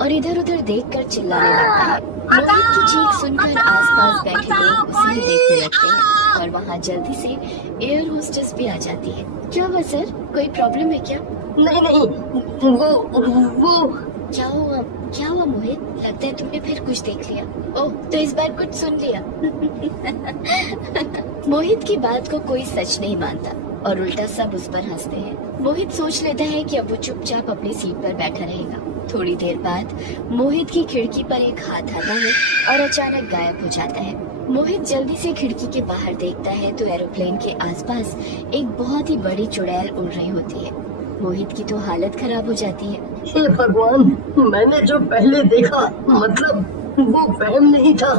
और इधर उधर देखकर चिल्लाने लगता है। मोहित की चीख सुनकर आसपास बैठे लोग उसे ही देखने लगते हैं और वहाँ जल्दी से एयर होस्टेस भी आ जाती है। क्या हुआ सर, कोई प्रॉब्लम है क्या? नहीं नहीं, वो क्या हुआ? क्या हुआ मोहित? लगता है तुमने फिर कुछ देख लिया। ओह, तो इस बार कुछ सुन लिया। मोहित की बात को कोई सच नहीं मानता और उल्टा सब उस पर हंसते हैं। मोहित सोच लेता है कि अब वो चुपचाप अपनी सीट पर बैठा रहेगा। थोड़ी देर बाद मोहित की खिड़की पर एक हाथ आता है और अचानक गायब हो जाता है। मोहित जल्दी से खिड़की के बाहर देखता है तो एरोप्लेन के आसपास एक बहुत ही बड़ी चुड़ैल उड़ रही होती है। मोहित की तो हालत खराब हो जाती है। हे भगवान, मैंने जो पहले देखा मतलब वो वहम नहीं था।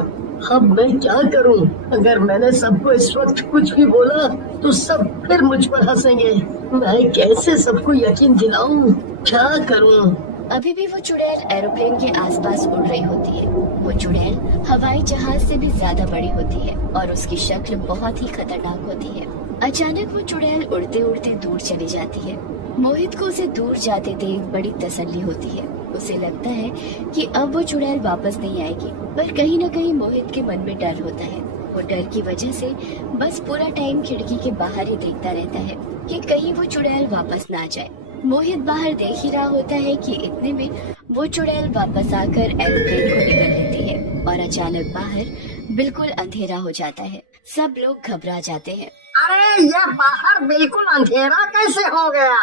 अब मैं क्या करूं? अगर मैंने सबको इस वक्त कुछ भी बोला तो सब फिर मुझ पर हंसेंगे। मैं कैसे सबको यकीन दिलाऊं? क्या करूं? अभी भी वो चुड़ैल एरोप्लेन के आसपास उड़ रही होती है। वो चुड़ैल हवाई जहाज से भी ज्यादा बड़ी होती है और उसकी शक्ल बहुत ही खतरनाक होती है। अचानक वो चुड़ैल उड़ते उड़ते दूर चली जाती है। मोहित को उसे दूर जाते देख बड़ी तसल्ली होती है। उसे लगता है कि अब वो चुड़ैल वापस नहीं आएगी, पर कहीं न कहीं मोहित के मन में डर होता है। वो डर की वजह से बस पूरा टाइम खिड़की के बाहर ही देखता रहता है कि कहीं वो चुड़ैल वापस ना आ जाए। मोहित बाहर देख ही रहा होता है कि इतने में वो चुड़ैल वापस आकर एरोप्लेन को निकल लेती है और अचानक बाहर बिल्कुल अंधेरा हो जाता है। सब लोग घबरा जाते हैं। अरे ये बाहर बिल्कुल अंधेरा कैसे हो गया?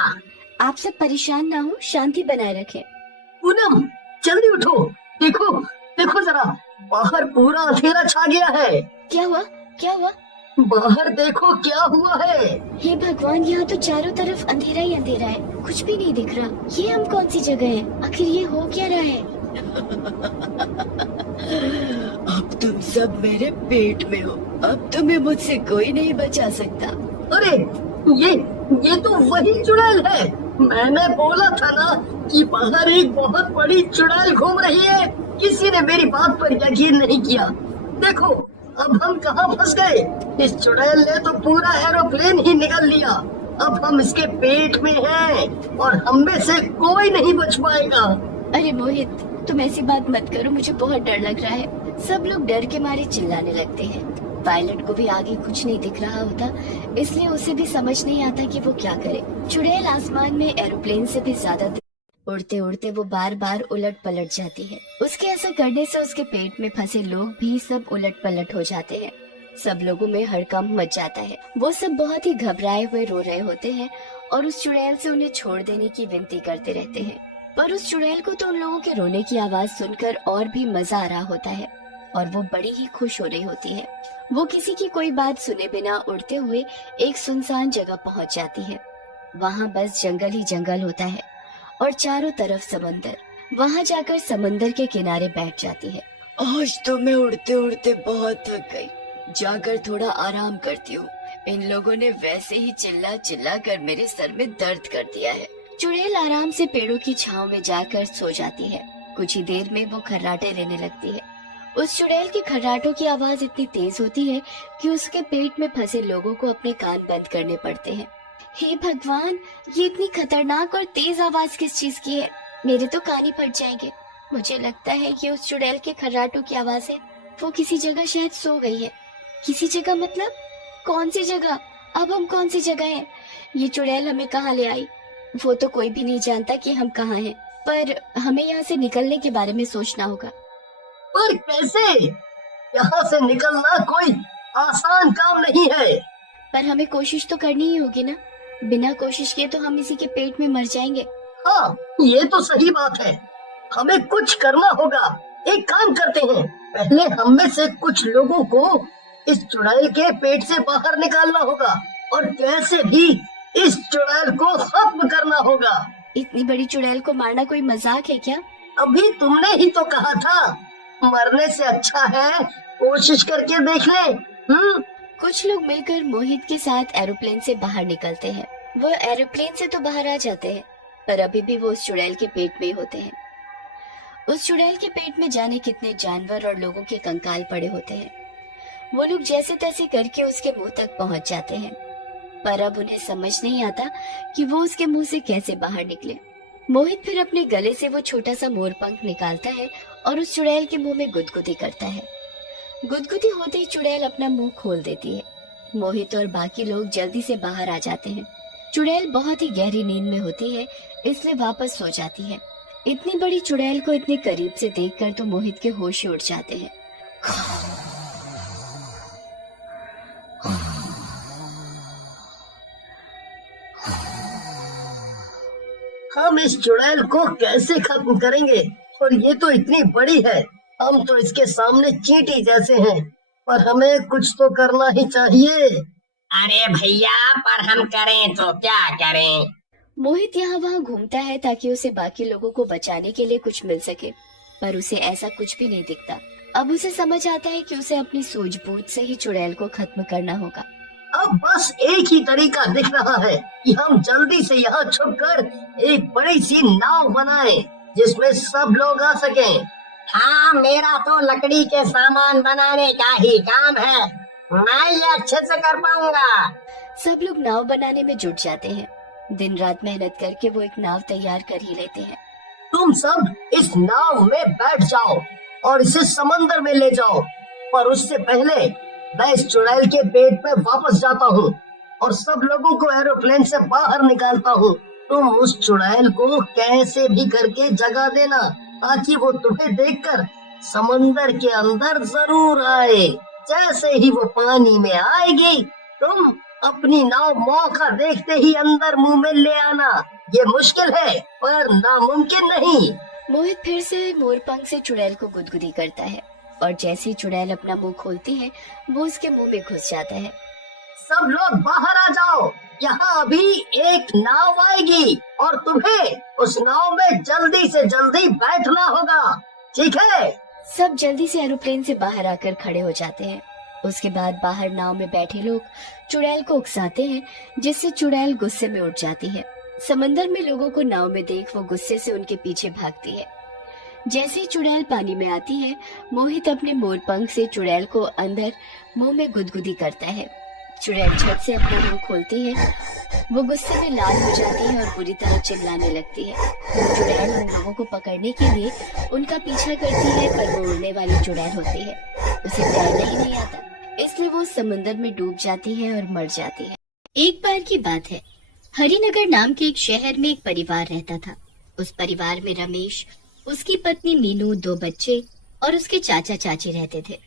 आप सब परेशान ना हो, शांति बनाए रखें। पूनम, जल्दी उठो। देखो देखो जरा, बाहर पूरा अंधेरा छा गया है। क्या हुआ? क्या हुआ? बाहर देखो क्या हुआ है। हे भगवान, यहाँ तो चारों तरफ अंधेरा ही अंधेरा है, कुछ भी नहीं दिख रहा। ये हम कौन सी जगह है? आखिर ये हो क्या रहा है? अब तुम सब मेरे पेट में हो। अब तुम्हें मुझसे कोई नहीं बचा सकता। अरे ये तो वही चुड़ैल है। मैंने बोला था ना कि बाहर एक बहुत बड़ी चुड़ैल घूम रही है। किसी ने मेरी बात पर यकीन नहीं किया। देखो अब हम कहाँ फंस गए। इस चुड़ैल ने तो पूरा एरोप्लेन ही निगल लिया। अब हम इसके पेट में हैं और हम में से कोई नहीं बच पाएगा। अरे मोहित, तुम ऐसी बात मत करो, मुझे बहुत डर लग रहा है। सब लोग डर के मारे चिल्लाने लगते हैं। पायलट को भी आगे कुछ नहीं दिख रहा होता, इसलिए उसे भी समझ नहीं आता कि वो क्या करे। चुड़ैल आसमान में एरोप्लेन से भी ज्यादा उड़ते उड़ते वो बार बार उलट पलट जाती है। उसके ऐसा करने से उसके पेट में फंसे लोग भी सब उलट पलट हो जाते हैं। सब लोगों में हड़कंप मच जाता है। वो सब बहुत ही घबराए हुए रो रहे होते हैं और उस चुड़ैल से उन्हें छोड़ देने की विनती करते रहते हैं। पर उस चुड़ैल को तो उन लोगों के रोने की आवाज सुनकर और भी मजा आ रहा होता है और वो बड़ी ही खुश हो रही होती है। वो किसी की कोई बात सुने बिना उड़ते हुए एक सुनसान जगह पहुंच जाती है। वहाँ बस जंगल ही जंगल होता है और चारों तरफ समंदर। वहाँ जाकर समंदर के किनारे बैठ जाती है। आज तो मैं उड़ते उड़ते बहुत थक गई, जाकर थोड़ा आराम करती हूँ। इन लोगों ने वैसे ही चिल्ला चिल्ला कर मेरे सर में दर्द कर दिया है। चुड़ैल आराम से पेड़ों की छांव में जाकर सो जाती है। कुछ ही देर में वो खर्राटे लेने लगती है। उस चुड़ैल के खर्राटों की आवाज इतनी तेज होती है कि उसके पेट में फंसे लोगों को अपने कान बंद करने पड़ते हैं। हे भगवान, ये इतनी खतरनाक और तेज आवाज किस चीज की है? मेरे तो कान ही फट जाएंगे। मुझे लगता है कि उस चुड़ैल के खर्राटों की आवाज है। वो किसी जगह शायद सो गई है। किसी जगह मतलब कौन सी जगह? अब हम कौन सी जगह हैं? ये चुड़ैल हमें कहाँ ले आई? वो तो कोई भी नहीं जानता कि हम कहाँ हैं, पर हमें यहाँ से निकलने के बारे में सोचना होगा। पर कैसे? यहाँ से निकलना कोई आसान काम नहीं है। पर हमें कोशिश तो करनी ही होगी ना। बिना कोशिश किए तो हम इसी के पेट में मर जाएंगे। हाँ, ये तो सही बात है। हमें कुछ करना होगा। एक काम करते हैं, पहले हम में से कुछ लोगों को इस चुड़ैल के पेट से बाहर निकालना होगा और कैसे भी इस चुड़ैल को खत्म करना होगा। इतनी बड़ी चुड़ैल को मारना कोई मजाक है क्या? अभी तुमने ही तो कहा था, मरने से अच्छा है कोशिश करके देख ले। कुछ लोग मिलकर मोहित के साथ एरोप्लेन से बाहर निकलते हैं। वो एरोप्लेन से तो बाहर आ जाते हैं, पर अभी भी वो उस चुड़ैल के पेट में होते हैं। उस चुड़ैल के पेट में जाने कितने जानवर और लोगों के कंकाल पड़े होते हैं। वो लोग जैसे तैसे करके उसके मुंह तक पहुंच जाते हैं, पर अब उन्हें समझ नहीं आता कि वो उसके मुंह से कैसे बाहर निकले। मोहित फिर अपने गले से वो छोटा सा मोर पंख निकालता है और उस चुड़ैल के मुंह में गुदगुदी करता है। गुदगुदी होते ही चुड़ैल अपना मुंह खोल देती है। मोहित और बाकी लोग जल्दी से बाहर आ जाते हैं। चुड़ैल बहुत ही गहरी नींद में होती है, इसलिए वापस सो जाती है। इतनी बड़ी चुड़ैल को इतने करीब से देखकर तो मोहित के होश ही उड़ जाते हैं। हम इस चुड़ैल को कैसे खत्म करेंगे? और ये तो इतनी बड़ी है, हम तो इसके सामने चींटी जैसे हैं, पर हमें कुछ तो करना ही चाहिए। अरे भैया, पर हम करें तो क्या करें? मोहित यहाँ वहाँ घूमता है ताकि उसे बाकी लोगों को बचाने के लिए कुछ मिल सके, पर उसे ऐसा कुछ भी नहीं दिखता। अब उसे समझ आता है कि उसे अपनी सूझबूझ से ही चुड़ैल को खत्म करना होगा। अब बस एक ही तरीका दिख रहा है कि हम जल्दी से यहाँ छुपकर एक बड़ी सी नाव बनाएं, जिसमें सब लोग आ सकें। हाँ, मेरा तो लकड़ी के सामान बनाने का ही काम है, मैं ये अच्छे से कर पाऊंगा। सब लोग नाव बनाने में जुट जाते हैं। दिन रात मेहनत करके वो एक नाव तैयार कर ही लेते हैं। तुम सब इस नाव में बैठ जाओ और इसे समंदर में ले जाओ, पर उससे पहले मैं इस चुड़ैल के पेट पे वापस जाता हूँ और सब लोगों को एरोप्लेन से बाहर निकालता हूँ। तुम उस चुड़ैल को कैसे भी करके जगा देना, ताकि वो तुम्हें देखकर समंदर के अंदर जरूर आए। जैसे ही वो पानी में आएगी, तुम अपनी नाव मौका देखते ही अंदर मुंह में ले आना। ये मुश्किल है पर नामुमकिन नहीं। मोहित फिर से मोरपंख से चुड़ैल को गुदगुदी करता है और जैसे ही चुड़ैल अपना मुंह खोलती है, वो उसके मुंह में घुस जाता है। सब लोग बाहर आ जाओ, यहाँ अभी एक नाव आएगी और तुम्हें उस नाव में जल्दी से जल्दी बैठना होगा, ठीक है? सब जल्दी से एरोप्लेन से बाहर आकर खड़े हो जाते हैं। उसके बाद बाहर नाव में बैठे लोग चुड़ैल को उकसाते हैं, जिससे चुड़ैल गुस्से में उठ जाती है। समंदर में लोगों को नाव में देख वो गुस्से से उनके पीछे भागती है। जैसे ही चुड़ैल पानी में आती है, मोहित अपने मोरपंख से चुड़ैल को अंदर मुंह में गुदगुदी करता है। चुड़ैल झट से अपना मुंह खोलती है, वो गुस्से में लाल हो जाती है और बुरी तरह चिल्लाने लगती है। चुड़ैल उन लोगों को पकड़ने के लिए उनका पीछा करती है, पर वो उड़ने वाली चुड़ैल होती है। उसे तैरना ही नहीं आता, इसलिए वो समंदर में डूब जाती है और मर जाती है। एक बार की बात है, हरिनगर नाम के एक शहर में एक परिवार रहता था। उस परिवार में रमेश, उसकी पत्नी मीनू, 2 बच्चे और उसके चाचा चाची रहते थे।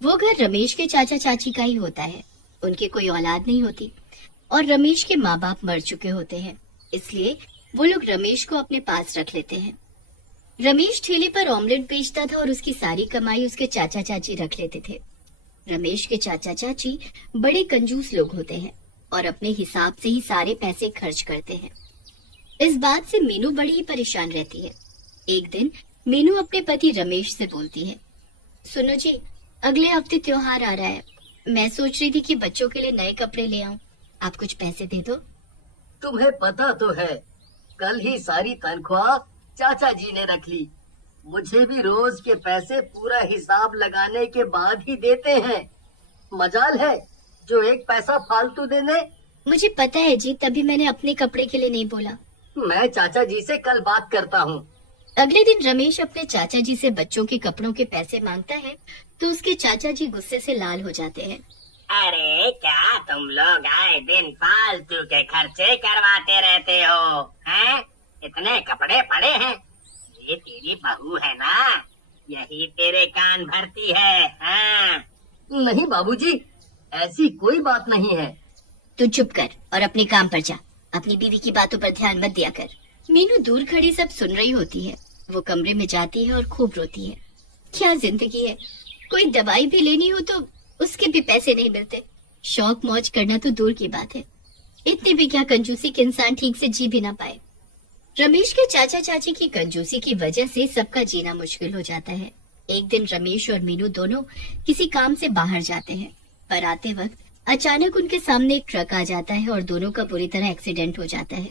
वो घर रमेश के चाचा चाची का ही होता है। उनके कोई औलाद नहीं होती और रमेश के माँ बाप मर चुके होते हैं, इसलिए वो लोग रमेश को अपने पास रख लेते हैं। रमेश ठेले पर ऑमलेट बेचता था और उसकी सारी कमाई उसके चाचा चाची रख लेते थे। रमेश के चाचा चाची बड़े कंजूस लोग होते हैं और अपने हिसाब से ही सारे पैसे खर्च करते हैं। इस बात से मीनू बड़ी ही परेशान रहती है। एक दिन मीनू अपने पति रमेश से बोलती है, सुनो जी, अगले हफ्ते त्योहार आ रहा है। मैं सोच रही थी कि बच्चों के लिए नए कपड़े ले आऊं, आप कुछ पैसे दे दो। तुम्हें पता तो है, कल ही सारी तनख्वाह चाचा जी ने रख ली। मुझे भी रोज के पैसे पूरा हिसाब लगाने के बाद ही देते हैं। मजाल है जो एक पैसा फालतू दे दे। मुझे पता है जी, तभी मैंने अपने कपड़े के लिए नहीं बोला। मैं चाचा जी से कल बात करता हूँ। अगले दिन रमेश अपने चाचा जी से बच्चों के कपड़ों के पैसे मांगता है, तो उसके चाचा जी गुस्से से लाल हो जाते हैं। अरे क्या तुम लोग आए दिन फालतू के खर्चे करवाते रहते हो, हैं? इतने कपड़े पड़े हैं, ये तेरी बहू है ना, यही तेरे कान भरती है, हाँ? नहीं बाबूजी, ऐसी कोई बात नहीं है। तू चुप कर और अपने काम पर जा, अपनी बीवी की बातों पर ध्यान मत दिया कर। मीनू दूर खड़ी सब सुन रही होती है। वो कमरे में जाती है और खूब रोती है। क्या जिंदगी है, कोई दवाई भी लेनी हो तो उसके भी पैसे नहीं मिलते। शौक मौज करना तो दूर की बात है, इतनी भी क्या कंजूसी कि इंसान ठीक से जी भी ना पाए। रमेश के चाचा चाची की कंजूसी की वजह से सबका जीना मुश्किल हो जाता है। एक दिन रमेश और मीनू दोनों किसी काम से बाहर जाते हैं, पर आते वक्त अचानक उनके सामने एक ट्रक आ जाता है और दोनों का बुरी तरह एक्सीडेंट हो जाता है।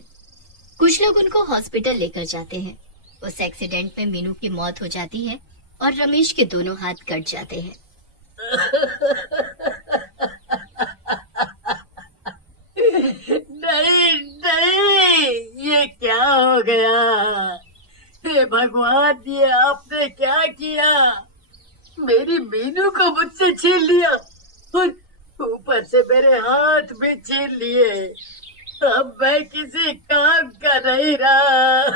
कुछ लोग उनको हॉस्पिटल लेकर जाते हैं। उस एक्सीडेंट में मीनू की मौत हो जाती है और रमेश के दोनों हाथ कट जाते हैं। नहीं नहीं, ये ये क्या हो गया? हे भगवान, ये आपने क्या किया? मेरी मीनू को मुझसे छीन लिया और ऊपर से मेरे हाथ भी छीन लिए। अब मैं किसी काम का नहीं रहा।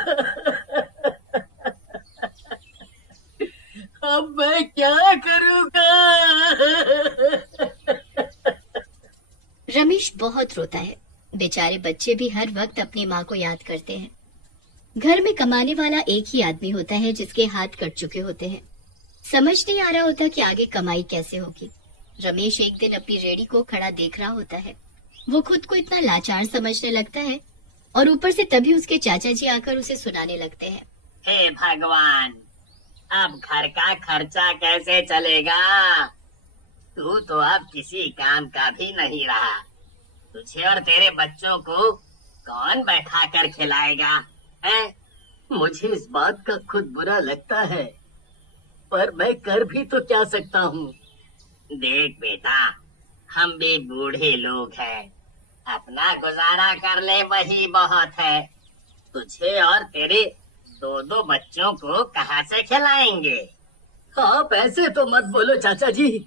अब मैं क्या करूँगा? रमेश बहुत रोता है। बेचारे बच्चे भी हर वक्त अपनी माँ को याद करते हैं। घर में कमाने वाला एक ही आदमी होता है जिसके हाथ कट चुके होते हैं। समझ नहीं आ रहा होता कि आगे कमाई कैसे होगी। रमेश एक दिन अपनी रेहड़ी को खड़ा देख रहा होता है। वो खुद को इतना लाचार समझने लगता है और ऊपर से तभी उसके चाचा जी आकर उसे सुनाने लगते हैं। हे भगवान, अब घर का खर्चा कैसे चलेगा? तू तो अब किसी काम का भी नहीं रहा। तुझे और तेरे बच्चों को कौन बैठा कर खिलाएगा? हैं? मुझे इस बात का खुद बुरा लगता है, पर मैं कर भी तो क्या सकता हूँ। देख बेटा, हम भी बूढ़े लोग हैं, अपना गुजारा कर ले वही बहुत है। तुझे और तेरे दो दो बच्चों को कहाँ से खिलाएंगे? आप ऐसे तो मत बोलो चाचा जी।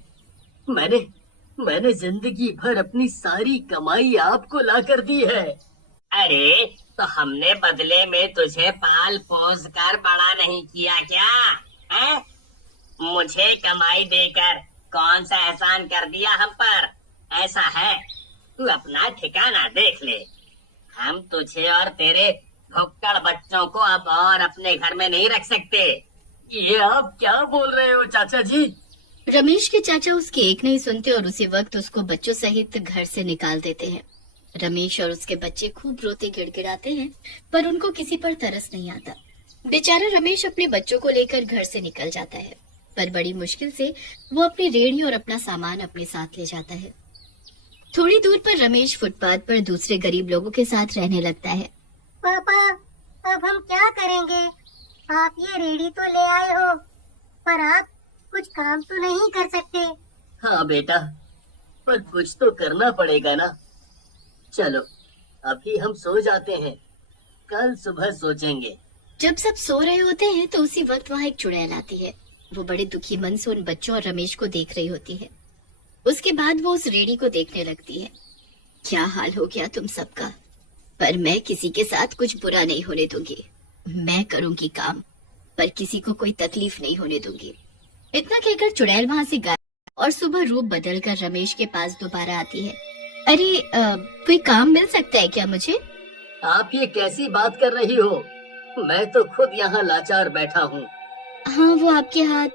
मैंने जिंदगी भर अपनी सारी कमाई आपको ला कर दी है। अरे तो हमने बदले में तुझे पाल पोस कर बड़ा नहीं किया क्या? हैं? मुझे कमाई देकर कौन सा एहसान कर दिया हम पर? ऐसा है, तू अपना ठिकाना देख ले। हम तुझे और तेरे भुक्कड़ बच्चों को अब और अपने घर में नहीं रख सकते। ये आप क्या बोल रहे हो चाचा जी? रमेश के चाचा उसकी एक नहीं सुनते और उसी वक्त उसको बच्चों सहित घर से निकाल देते हैं। रमेश और उसके बच्चे खूब रोते गिड़गिड़ाते हैं, पर उनको किसी पर तरस नहीं आता। बेचारा रमेश अपने बच्चों को लेकर घर से निकल जाता है, पर बड़ी मुश्किल से वो अपनी रेहड़ी और अपना सामान अपने साथ ले जाता है। थोड़ी दूर पर रमेश फुटपाथ पर दूसरे गरीब लोगों के साथ रहने लगता है। पापा, अब हम क्या करेंगे? आप ये रेडी तो ले आए हो, पर आप कुछ काम तो नहीं कर सकते। हाँ बेटा, पर कुछ तो करना पड़ेगा ना। चलो अभी हम सो जाते हैं, कल सुबह सोचेंगे। जब सब सो रहे होते हैं तो उसी वक्त वहाँ एक चुड़ैल आती है। वो बड़े दुखी मन से उन बच्चों और रमेश को देख रही होती है। उसके बाद वो उस रेडी को देखने लगती है। क्या हाल हो गया तुम सबका, पर मैं किसी के साथ कुछ बुरा नहीं होने दूंगी। मैं करूंगी काम, पर किसी को कोई तकलीफ नहीं होने दूंगी। इतना कहकर चुड़ैल वहाँ से गायब और सुबह रूप बदलकर रमेश के पास दोबारा आती है। अरे कोई काम मिल सकता है क्या मुझे? आप ये कैसी बात कर रही हो? मैं तो खुद यहाँ लाचार बैठा हूँ। हाँ वो आपके हाथ,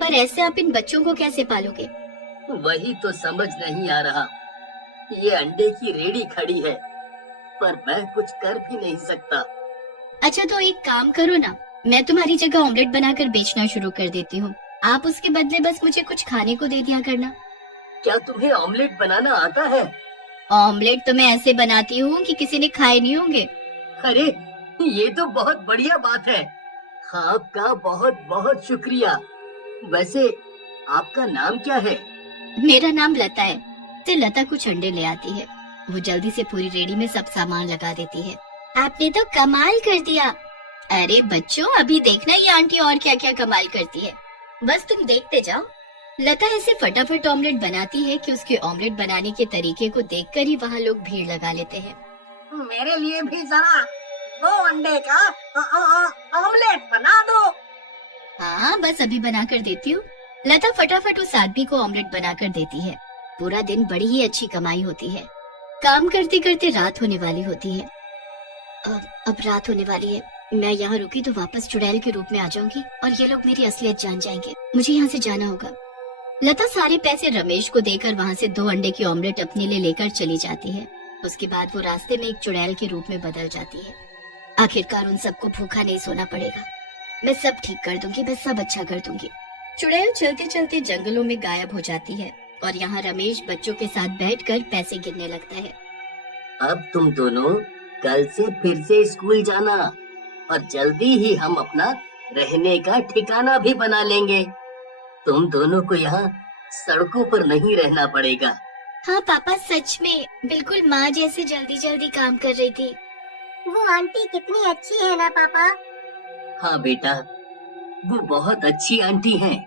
पर ऐसे आप इन बच्चों को कैसे पालोगे? वही तो समझ नहीं आ रहा। ये अंडे की रेडी खड़ी है, पर मैं कुछ कर भी नहीं सकता। अच्छा तो एक काम करो ना, मैं तुम्हारी जगह ऑमलेट बनाकर बेचना शुरू कर देती हूँ। आप उसके बदले बस मुझे कुछ खाने को दे दिया करना। क्या तुम्हें ऑमलेट बनाना आता है? ऑमलेट तो मैं ऐसे बनाती हूँ कि किसी ने खाए नहीं होंगे। अरे ये तो बहुत बढ़िया बात है। आपका बहुत बहुत शुक्रिया। वैसे आपका नाम क्या है? मेरा नाम लता है। तो लता कुछ अंडे ले आती है। वो जल्दी से पूरी रेडी में सब सामान लगा देती है। आपने तो कमाल कर दिया। अरे बच्चों, अभी देखना ये आंटी और क्या क्या कमाल करती है, बस तुम देखते जाओ। लता ऐसे फटाफट ऑमलेट बनाती है कि उसके ऑमलेट बनाने के तरीके को देखकर ही वहाँ लोग भीड़ लगा लेते हैं। मेरे लिए भी जरा वो अंडे का ऑमलेट बना दो। हाँ बस अभी बना कर देती हूँ। लता फटाफट उस आदमी को ऑमलेट बना कर देती है। पूरा दिन बड़ी ही अच्छी कमाई होती है। काम करते करते रात होने वाली होती है। अब रात होने वाली है। मैं यहाँ रुकी तो वापस चुड़ैल के रूप में आ जाऊंगी और ये लोग मेरी असलियत जान जाएंगे। मुझे यहाँ से जाना होगा। लता सारे पैसे रमेश को देकर वहाँ से 2 अंडे की ऑमलेट अपने लिए लेकर चली जाती है। उसके बाद वो रास्ते में एक चुड़ैल के रूप में बदल जाती है। आखिरकार उन सबको भूखा नहीं सोना पड़ेगा। मैं सब ठीक कर दूंगी, मैं सब अच्छा कर दूंगी। चुड़ैल चलते चलते जंगलों में गायब हो जाती है और यहाँ रमेश बच्चों के साथ बैठकर पैसे गिनने लगता है। अब तुम दोनों कल से फिर से स्कूल जाना और जल्दी ही हम अपना रहने का ठिकाना भी बना लेंगे। तुम दोनों को यहाँ सड़कों पर नहीं रहना पड़ेगा। हाँ पापा, सच में बिल्कुल माँ जैसे जल्दी जल्दी काम कर रही थी। वो आंटी कितनी अच्छी है ना पापा। हाँ बेटा, वो बहुत अच्छी आंटी हैं,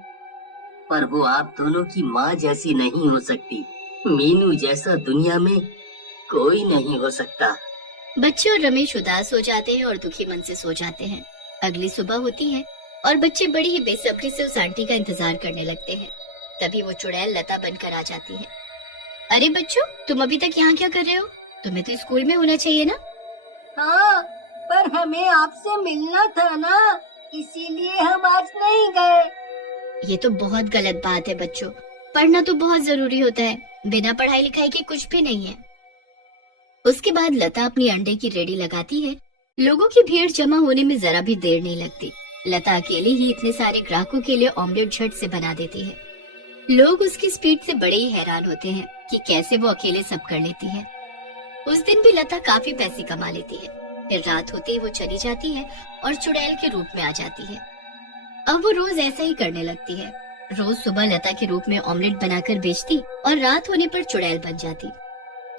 पर वो आप दोनों की माँ जैसी नहीं हो सकती। मीनू जैसा दुनिया में कोई नहीं हो सकता। बच्चे और रमेश उदास हो जाते हैं और दुखी मन से सो जाते हैं। अगली सुबह होती है और बच्चे बड़ी ही बेसब्री से उस आंटी का इंतजार करने लगते हैं। तभी वो चुड़ैल लता बनकर आ जाती है। अरे बच्चों, तुम अभी तक यहाँ क्या कर रहे हो? तुम्हें तो स्कूल में होना चाहिए ना। हाँ, पर हमें आपसे मिलना था ना, इसीलिए हम आज नहीं गए। ये तो बहुत गलत बात है बच्चों। पढ़ना तो बहुत जरूरी होता है, बिना पढ़ाई लिखाई के कुछ भी नहीं है। उसके बाद लता अपनी अंडे की रेडी लगाती है। लोगों की भीड़ जमा होने में जरा भी देर नहीं लगती। लता अकेले ही इतने सारे ग्राहकों के लिए ऑमलेट झट से बना देती है। लोग उसकी स्पीड से बड़े ही हैरान होते हैं कि कैसे वो अकेले सब कर लेती है। उस दिन भी लता काफी पैसे कमा लेती है। फिर रात होते ही वो चली जाती है और चुड़ैल के रूप में आ जाती है। अब वो रोज ऐसा ही करने लगती है। रोज सुबह लता के रूप में ऑमलेट बनाकर बेचती और रात होने पर चुड़ैल बन जाती।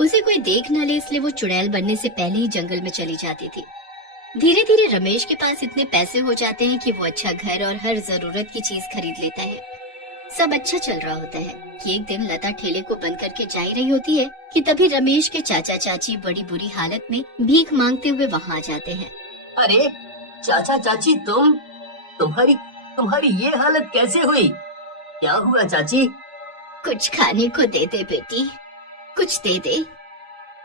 उसे कोई देख न ले इसलिए वो चुड़ैल बनने से पहले ही जंगल में चली जाती थी। धीरे धीरे रमेश के पास इतने पैसे हो जाते हैं कि वो अच्छा घर और हर जरूरत की चीज खरीद लेता है। सब अच्छा चल रहा होता है कि एक दिन लता ठेले को बंद करके जा ही रही होती है कि तभी रमेश के चाचा चाची बड़ी बुरी हालत में भीख मांगते हुए वहाँ आ जाते हैं। अरे चाचा चाची, तुम्हारी ये हालत कैसे हुई? क्या हुआ चाची? कुछ खाने को दे दे बेटी, कुछ दे दे।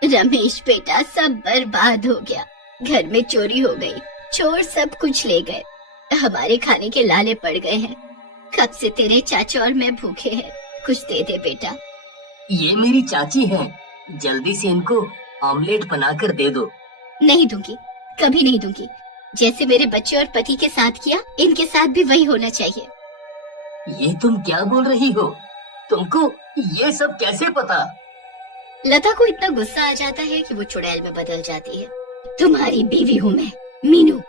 रमेश बेटा, सब बर्बाद हो गया। घर में चोरी हो गई, चोर सब कुछ ले गए। हमारे खाने के लाले पड़ गए हैं। कब से तेरे चाचा और मैं भूखे हैं, कुछ दे दे बेटा। ये मेरी चाची है, जल्दी से इनको ऑमलेट बनाकर दे दो। नहीं दूंगी, कभी नहीं दूंगी। जैसे मेरे बच्चे और पति के साथ किया, इनके साथ भी वही होना चाहिए। ये तुम क्या बोल रही हो? तुमको ये सब कैसे पता? लता को इतना गुस्सा आ जाता है कि वो चुड़ैल में बदल जाती है। तुम्हारी बीवी हूँ मैं, मीनू।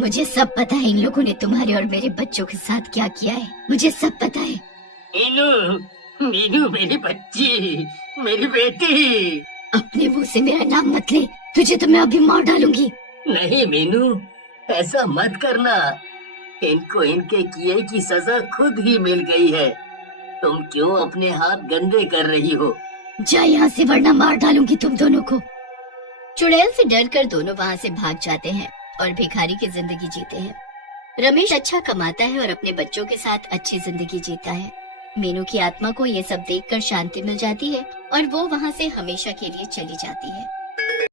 मुझे सब पता है इन लोगों ने तुम्हारे और मेरे बच्चों के साथ क्या किया है। मुझे सब पता है। मीनू मेरी बच्ची, मेरी बेटी। अपने मुंह से मेरा नाम मत ले, तुझे तो मैं अभी मार डालूंगी। नहीं मीनू, ऐसा मत करना। इनको इनके किए की सजा खुद ही मिल गई है। तुम क्यों अपने हाथ गंदे कर रही हो? जा यहाँ से, वरना मार डालूंगी तुम दोनों को। चुड़ैल से डरकर दोनों वहाँ से भाग जाते हैं और भिखारी की जिंदगी जीते हैं। रमेश अच्छा कमाता है और अपने बच्चों के साथ अच्छी जिंदगी जीता है। मीनू की आत्मा को ये सब देखकर शांति मिल जाती है और वो वहाँ से हमेशा के लिए चली जाती है।